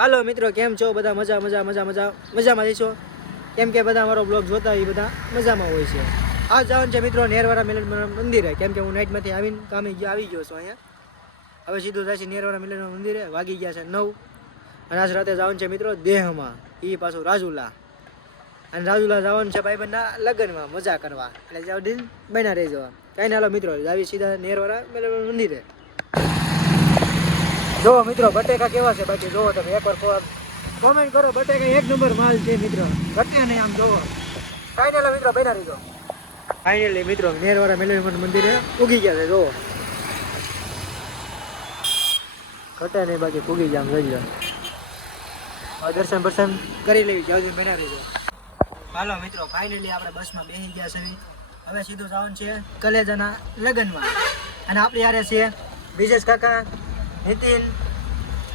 હાલો મિત્રો, કેમ છો બધા? મજામાં જઈશો? કેમ કે બધા મારો બ્લોગ જોતા હોય બધા મજામાં હોય છે. આ જવાનું છે મિત્રો નેરવાડા મિલન મંદિરે, કેમ કે હું નાઇટમાંથી આવીને કામે આવી ગયો છું અહીંયા. હવે સીધું થાય છે નેરવાડા મિલન મંદિરે. વાગી ગયા છે 9 અને આજ રાતે જવાનું છે મિત્રો દેહમાં, એ પાછું રાજુલા. અને રાજુલા જવાનું છે ભાઈબંધના લગ્નમાં મજા કરવા, એટલે જાવ દિન બન્યા રહી જવા. કાંઈ ના, હાલો મિત્રો આવી સીધા નેરવાડા મિલન મંદિરે. જો મિત્રો બટેકા કેવા છે બાકી જોવો તમે એકવાર કોમેન્ટ કરો. બટેકા એક નંબર માલ છે મિત્રો, ઘટે નહીં આમ જોવો. ફાઇનલ મિત્રો બન્યા રહીજો. ફાઇનલી મિત્રો નેરવાડા મેલેશ્વર મંદિરે ઉગી ગયા છે. જોવો ઘટે નહીં બાકી ઉગી ગયા આમ જોઈ લો. દર્શન કરી લેવી જાવ બન્યા રહીજો. હાલો મિત્રો ફાઇનલી આપણે બસમાં બેસી ગયા છે. હવે સીધું જવાનું છે કલેજાના લગ્નમાં. અને આપણે યારે છે વિજેશ કાકા, નીતિન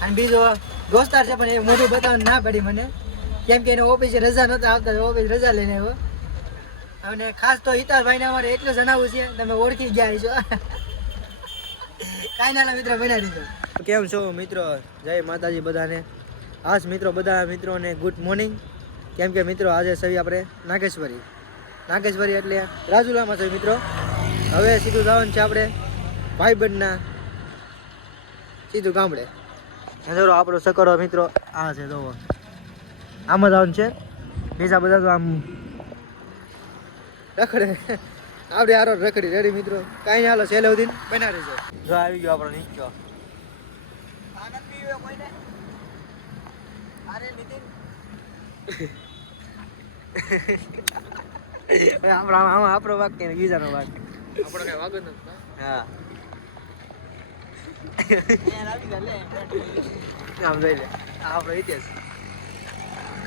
અને બીજો દોસ્તાર છે, પણ એ મોઢું બતાવવાનું ના પડી મને, કેમ કે એને ઓફિસે રજા નહોતા આવતા, ઓફિસ રજા લઈને આવ્યો. અને ખાસ તો હિતાલભાઈને અમારે એટલું જણાવવું છે, તમે ઓળખી ગયા છો. કાંઈ ના મિત્રો બના દીધો. કેમ છો મિત્રો? જય માતાજી બધાને. આજ મિત્રો બધા મિત્રોને ગુડ મોર્નિંગ. કેમ કે મિત્રો આજે સવી આપણે નાગેશ્વરી એટલે રાજુલામાં છે મિત્રો. હવે સીધું જવાનું છે આપણે ભાઈબંધના સીધું ગામડે. જોરો આપણો સકરો મિત્રો આ છે, જોવો આમ જ આવવાનું છે. બીજા બધા તો આમ રખડે, આપણે આરો રખડી રેડી મિત્રો. કાંઈ નહીં, હાલો છેલ્લે સુધી બના રહેજો. જો આવી ગયો આપણો નીચો. આપણો વાગ કે બીજાનો વાગ, આપણો કઈ વાગ નથી. હા આમ જોઈ લે આપણો ઇતિહાસ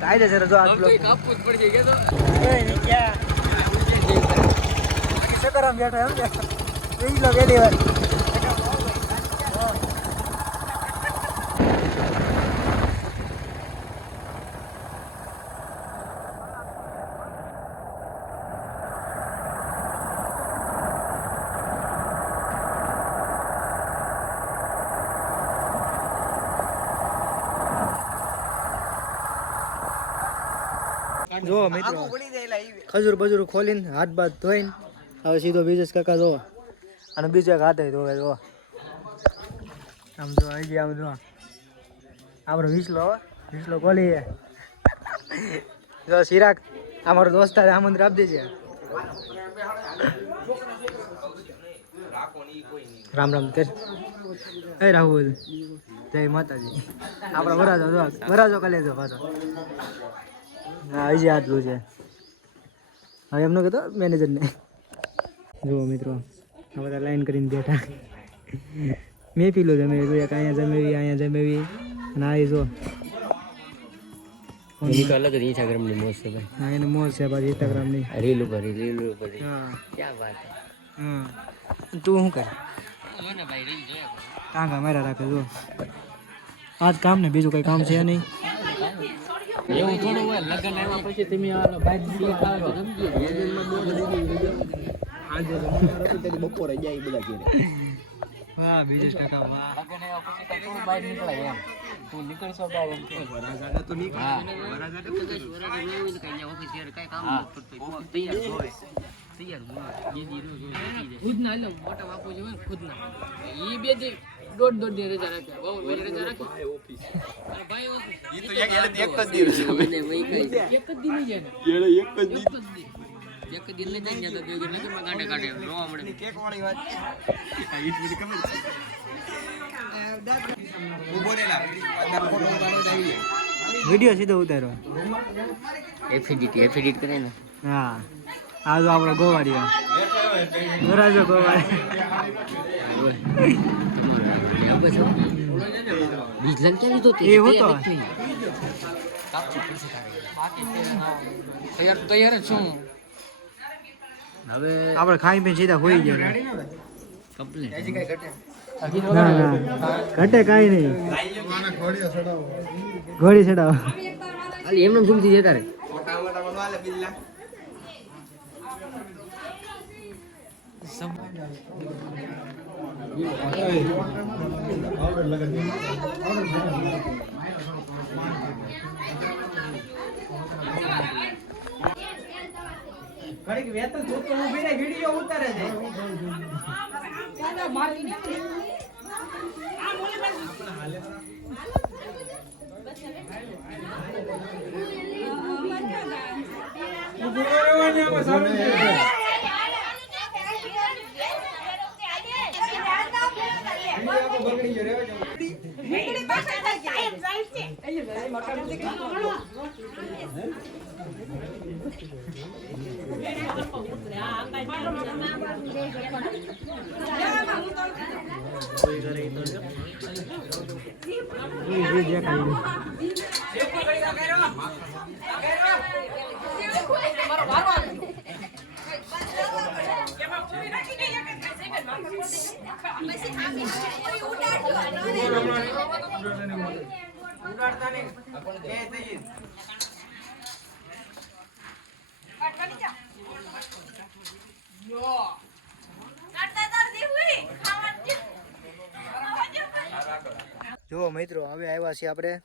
કાયદેસર. જો આ બ્લોગ કાપવું જ પડશે કે તો સકરામ બેઠો એમ કે જોઈ લો પહેલી વાર. જો મિત્રો ખજૂર બજૂર ખોલીને હાથ બાથ ધોઈને હવે સીધો વિજેશ કાકા જોવો. અને બીજો એક હાથ ધોવે. જો આમ જો આવી ગયા. આમ જો આપણો વિસલો ખોલી. જો ચિરાગ અમારો દોસ્તાર આમંત્રણ આપી દેજે. રામ રામ કર. એ રાહુલ જય માતાજી. આપણો વરાજો કલેજો પાછો. હા હજી આટલું છે. હવે એમનો કહેતો મેનેજરને. જુઓ મિત્રો આ બધા લાઈન કરીને બેઠા. મેં પીલો જમેવી, એક અહીંયા જમેવી અને આ જો એની તો અલગ જ ઇન્સ્ટાગ્રામની મોજ છે ભાઈ. હા એને મોજ છે પાછી ઇન્સ્ટાગ્રામની. રીલ ઉપર હા ક્યાં વાત છે. હા તું શું કરે? જો ને ભાઈ રીલ જોયા ટાંગા માર્યા રાખે. જો આજ કામ ને બીજું કઈ કામ છે નહીં. એવું થોડું હોય. લગ્ન આવ્યા પછી તમે બાઈક ખાવ તો બપોરે જાય બધા ઘેરે. હા બીજું કાકા વાહ. લગ્ન આવ્યા પછી થોડું બહાર નીકળાય એમ. તું નીકળશો બહાર એમ કે વરાજાને તો નીકળ. હા વરાજાને તો કઈ વરાજા ન હોય તો કઈ ઓફિસ ઘરે કઈ કામ ન કરતો તૈયાર હોય. ખુદ ના એટલે મોટા બાપુ જે હોય ખુદ ના એ બે જે દોઢ ની રજા રાખે. બહુ રજા રાખે ઓફિસ. અને ભાઈ ઓફિસ ઈ તો એક જ દિવસ છે. એક જ દી લઈ જાય ને. એક જ દી લઈ જાય તો દેવ એટલે કે ગાંડે કાઢે રોવા મળે. કેક વાળી વાત આ ઈટ બધી ખબર છે. ઉભો રેલા આ ફોટો ઉતારો આવી વિડિયો સીધો ઉતારો. એફિડિટ કરે ને. હા આ જો આપણો ગોવાડીઓ વરાજો ગોવાડી. બીજલન ક્યાં લીધો તે? એ હતો તૈયાર જ છું હવે. આપણે ખાઈ પીને સીધા હોઈ ગયા. કમ્પ્લીટ ના ઘટે કાંઈ નહીં. ઘોડી ચડાવો ખાલી એમને ઝૂમથી જતા રે. ઘડીક વેતન જોતો ઊભી રહી વિડિયો ઉતારે છે જો મિત્રો હવે આવ્યા છીએ આપણે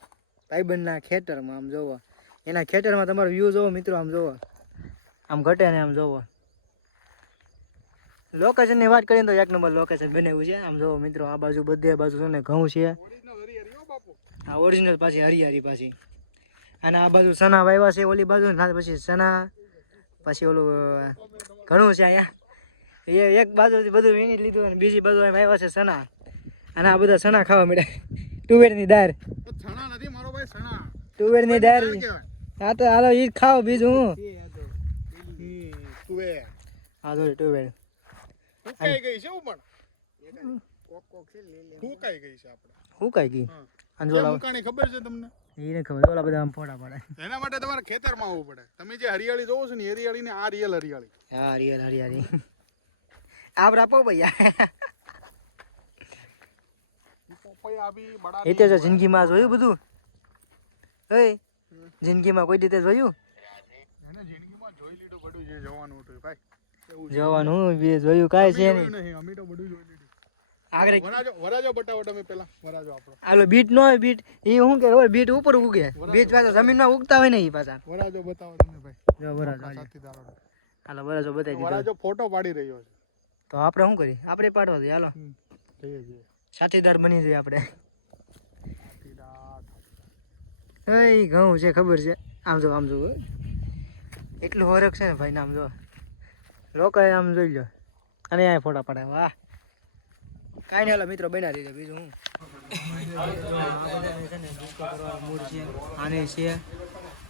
ભાઈબંધના ખેતરમાં. આમ જોવો એના ખેતરમાં તમારો વ્યૂ જોવો મિત્રો. આમ જોવો આમ ઘટે ને આમ જોવો. લોકેશનની વાત કરીએ તો એક નંબર લોકેશન બનાવ્યું છે. આમ જોવો મિત્રો આ બાજુ બધે બાજુ છે ને ઘઉં છે. આ ઓરિજિનલ પાછી હરિયાળી પાછી. અને આ બાજુ સના વાવ્યા છે ઓલી બાજુ ના પછી સના પછી ઓલું ઘણું છે અહીંયા. એક બાજુથી બધું વીણી લીધું અને બીજી બાજુ વાવ્યા છે સના. અને આ બધા સણા ખાવા મળ્યા. તુવેરની દાળ. સણા નથી મારો ભાઈ સણા. તુવેરની દાળ. હા તો હાલો ઈ ખાઓ બીજું હું. તુવેર. હા તો તુવેર. ફૂકાઈ ગઈ છે પણ. કોક છે લે લે. ફૂકાઈ ગઈ છે આપણે. ફૂકાઈ ગઈ. અંજોલા ફૂકાણી ખબર છે તમને? ઈને ખબર. ઓલા બધા આમ ફોટા પડે. એના માટે તમારે ખેતરમાં આવવું પડે. તમે જે હરિયાળી જોવો છો ને હરિયાળી ને આ રિયલ હરિયાળી. હા રિયલ હરિયાળી. આપરા પોપૈયા. એ તો જિંદગીમાં જોયું બધું. ઓય જિંદગીમાં કોઈ રીતે જોયું? એને જિંદગીમાં જોઈ લીધું બધું જે જવાનું હતું ભાઈ. જવાનું બી જોયું કાઈ છે નહીં. અમે તો બધું જોઈ લીધું. આગળ વરાજો બટાવો તમે પેલા વરાજો આપણો. આલો બીટ નો હોય બીટ. એ શું કે હોય બીટ ઉપર ઉગે. બીટ પાછા જમીનમાં ઉગતા હોય ને એ પાછા. વરાજો બતાવો તમે ભાઈ. જો વરાજો. હાલો વરાજો બતાવી દીધો. વરાજો ફોટો પાડી રહ્યો છે. તો આપણે શું કરીએ? આપણે પાડવા દઈએ. હાલો જઈએ. સાથીદાર બની જઈએ આપણે. એ ઘઉં છે ખબર છે. આમ જો આમ જો એટલું હરખ છે ને ભાઈ. આમ જો લોકો આમ જોઈ લો. અને આ ફોટા પડાય. વાહ કાંઈ નહીં. હાલો મિત્રો બના દીધો. બીજું હું મૂળ છે. આને છે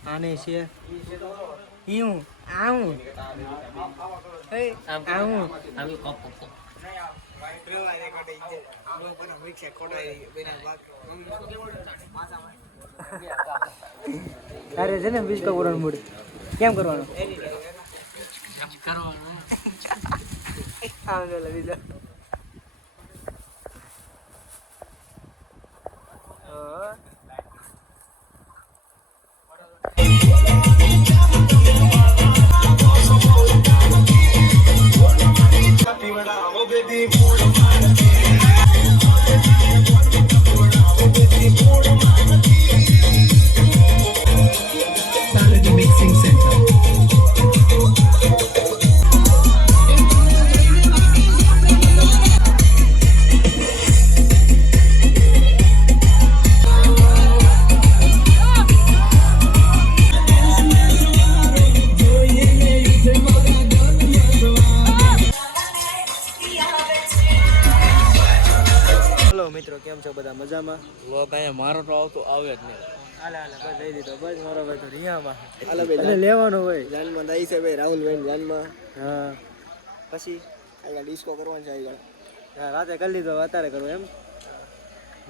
આને છે ઈ હું આ હું આ હું અરે છે ને બીજ કપૂરનો મૂડ કેમ કરવાનો? આમ જો બીજો મિત્રો કેમ છો બધા? મજામાં? વ્લોગ અહીંયા મારો તો આવતો આવે જ નહીં. હાલે હાલે બસ લઈ દીધો. બસ મારો ભાઈ તો રિયામાં અને લેવાનો હોય જાનમાં દઈ છે ભાઈ. રાહુલ ભાઈ જાનમાં. હા પછી અહીંયા ડિસ્કો કરવાનું છે. હા રાતે કરી લીધો. અત્યારે કરવો એમ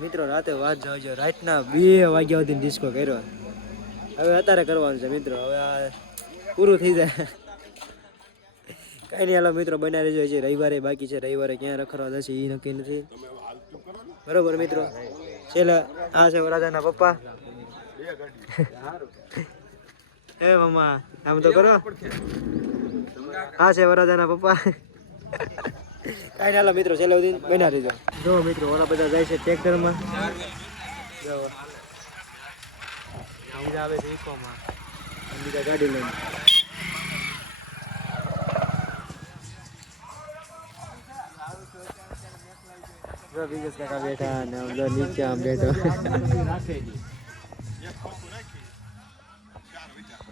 મિત્રો? રાતે વાત જાવજો. રાતના 2 વાગ્યા સુધી ડિસ્કો કર્યો. હવે અત્યારે કરવાનું છે મિત્રો. હવે આ પૂરું થઈ જાય. કાંઈ નહીં. હાલો મિત્રો બના રહેજો. છે રવિવારે બાકી છે. રવિવારે ક્યાં રખડવા જશે એ નક્કી નથી. બરોબર મિત્રો. છેલ્લે આ છે વરાજાના પપ્પા. એ મમ્મા આમ તો કરો. આ છે વરાજાના પપ્પા. કાંઈ ના. હાલો મિત્રો છેલ્લે સુધી બના રહેજો. જો મિત્રો ઓલા બધા જાય છે ટ્રેક્ટરમાં. જો બીજા આવે છે ઇકોમાં. બીજા ગાડી લઈને જો વિજેશ કાકા બેઠા અને આમ જો નીચે આમ બેઠો રાખે છે. એક ખોખું રાખી 4 વિચાર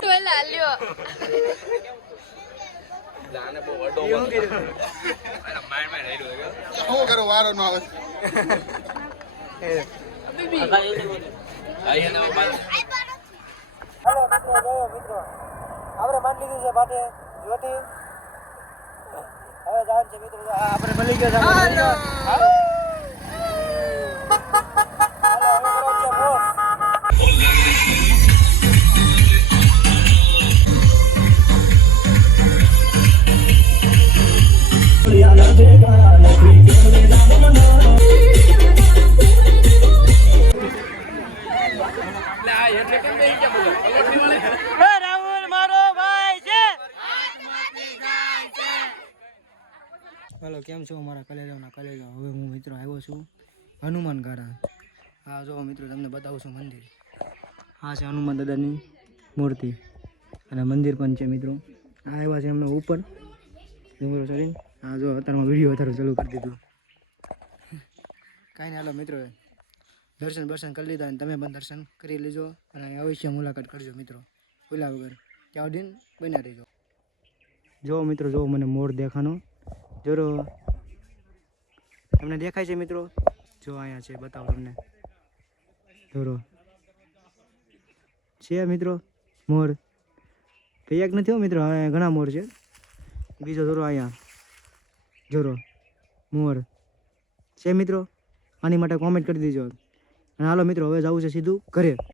ટોલા લ્યો શું કરો વારો ન આવે હાલો મિત્રો જો મિત્રો આપણે માન લીધું છે પાટે જોટી હવે જવાનું છે મિત્રો આપણે મળી ગયો છે હાલો હાલો હવે કરવાનું છે મોર. રાહુલ મારો ભાઈ છે. હાલો કેમ છો મારા કલેજાના કલેજા. હવે હું મિત્રો આવ્યો છું હનુમાન ગારા. હા જો મિત્રો તમને બતાવું છું મંદિર. આ છે હનુમાન દાદાની મૂર્તિ અને મંદિર પણ છે મિત્રો. આ આવ્યા છે એમને ઉપર ડુંગરો ચડીને. હા જો અત્યારમાં વિડીયો અત્યારે ચાલુ કરી દીધું. કાંઈ નહીં હાલો મિત્રો દર્શન કરી લીધા અને તમે પણ દર્શન કરી લેજો અને અવશ્ય મુલાકાત કરજો મિત્રો ભૂલ્યા વગર. ત્યાં દિન બન્યા રહીજો. જો મિત્રો જો મને મોર દેખાનો જરો તમને દેખાય છે મિત્રો. જો અહીંયા છે બતાવો તમને જોરો છે મિત્રો મોર. એક નથી હો મિત્રો અહીંયા ઘણા મોર છે. બીજો જોરો અહીંયા જોરો મોર છે મિત્રો. આની માટે કોમેન્ટ કરી દેજો. અને હાલો મિત્રો હવે જવું છે સીધું ઘરે.